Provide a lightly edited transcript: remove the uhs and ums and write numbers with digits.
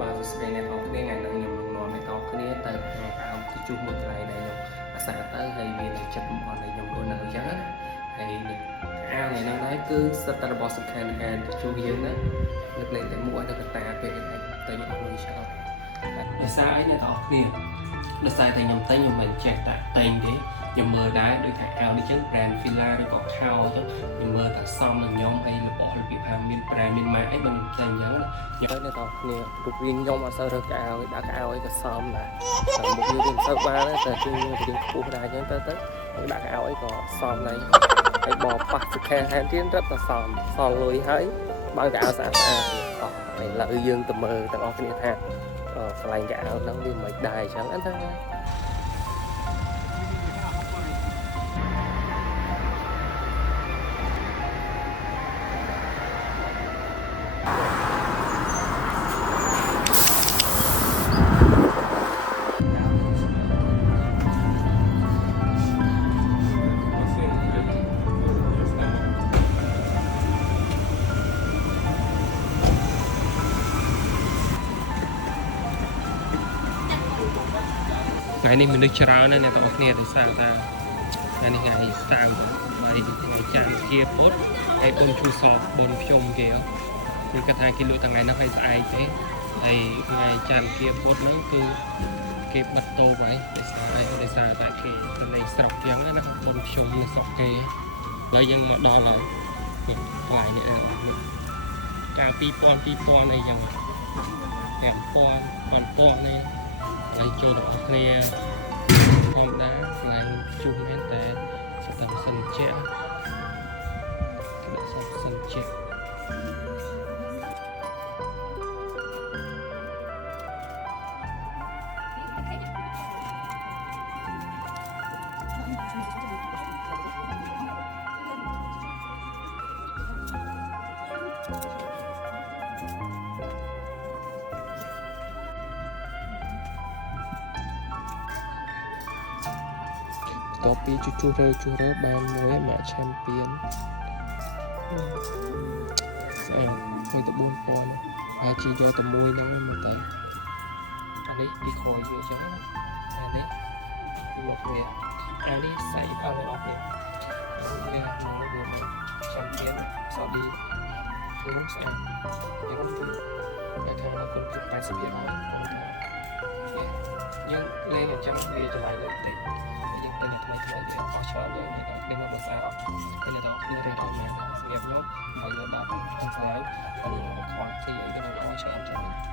បាទសួស្តីអ្នកនរគ្នាថ្ងៃនេះខ្ញុំនឹងនាំអ្នកនរគ្នាទៅអាមទីជួបមួយកន្លែងដែលខ្ញុំអាសាទៅហើយមានចិត្តបំផុតដែលខ្ញុំរស់នៅអញ្ចឹងណាហើយអាវថ្ងៃនេះដែរគឺសិតតែរបស់សំខាន់ដែលជួបយើងណាលើកលែងតែមួយទៅកតាពេលនេះតែខ្ញុំអត់លុយច្រើនដោយសារអីអ្នកនរគ្នាដោយសារតែខ្ញុំតែខ្ញុំមិនចេះតែតែងទេខ្ញុំមើលដែរដូចថាអាវនេះជើង brand Fila ឬក៏ Khao អញ្ចឹងខ្ញុំមើលតែសមនឹងខ្ញុំហើយរបស់របៀបថាមាន brand មាន mark អីមិនតែអញ្ចឹងខ្ញុំទៅអ្នកនរគ្នារូបរាងខ្ញុំអត់សូវរើសកៅឲ្យដាក់កៅអីក៏សមដែរតែមុខវាមិនសូវបានតែជាងរៀងខ្ពស់ដែរអញ្ចឹងទៅដាក់កៅអីក៏សមដែរហើយបបប៉ះសុខាហានទៀតរត់តែសមសល់លុយហើយបើកៅស្អាតស្អាតអស់ហើយឥឡូវយើងទៅមើលទាំងអស់គ្នាថាកន្លែងកៅហ្នឹងវាមិនដែរអញ្ចឹងណាថ្ងៃនេះមនុស្សច្រើនណាស់អ្នកទាំងអស់គ្នាដោយសារថាថ្ងៃនេះថ្ងៃសៅរ៍ហើយថ្ងៃច័ន្ទជាពុទ្ធហើយបុណ្យជួសបបុណ្យភ្ជុំគេគាត់ថាគេលក់ថ្ងៃនោះហើយស្អែកទេហើយថ្ងៃច័ន្ទជាពុទ្ធហ្នឹងគឺគេបិទតូបហើយដោយសារតែគេទៅលេងស្រុកជាងណាបុណ្យភ្ជុំនៅស្រុកគេឥឡូវយើងមកដល់ហើយកន្លែងនេះកាល2000អីចឹងទាំង1000នេះហើយចូលទៅអស់គ្នាធម្មតាកន្លែងជួបមែនតែស្ដាប់សិនជាសិនជាតពីជួរើបានមួយម៉ាក់ឆាំពីនស្អាតមួយទៅ4000ហើយជាយកតែមួយហ្នឹងមកតែអានេះឌីខយវាអញ្ចឹងណាអានេះយកវាអានេះใส่អត់អត់នេះវាមកវាឆាំពីនសអឌីគឺស្អាតហើយក៏គឺគេថាដល់គឺ80%យើងលេងអញ្ចឹងវាចម្លៃលើតិចយើងទៅថ្មីវាអស់ច្រើនយើងនេះមកស្អាតអត់ពេលដល់គ្នារៀនអត់មែនសម្រាប់ខ្ញុំហើយដល់ដល់ខាងក្រៅអត់ខ្វះទីយើងអស់ច្រើនចឹង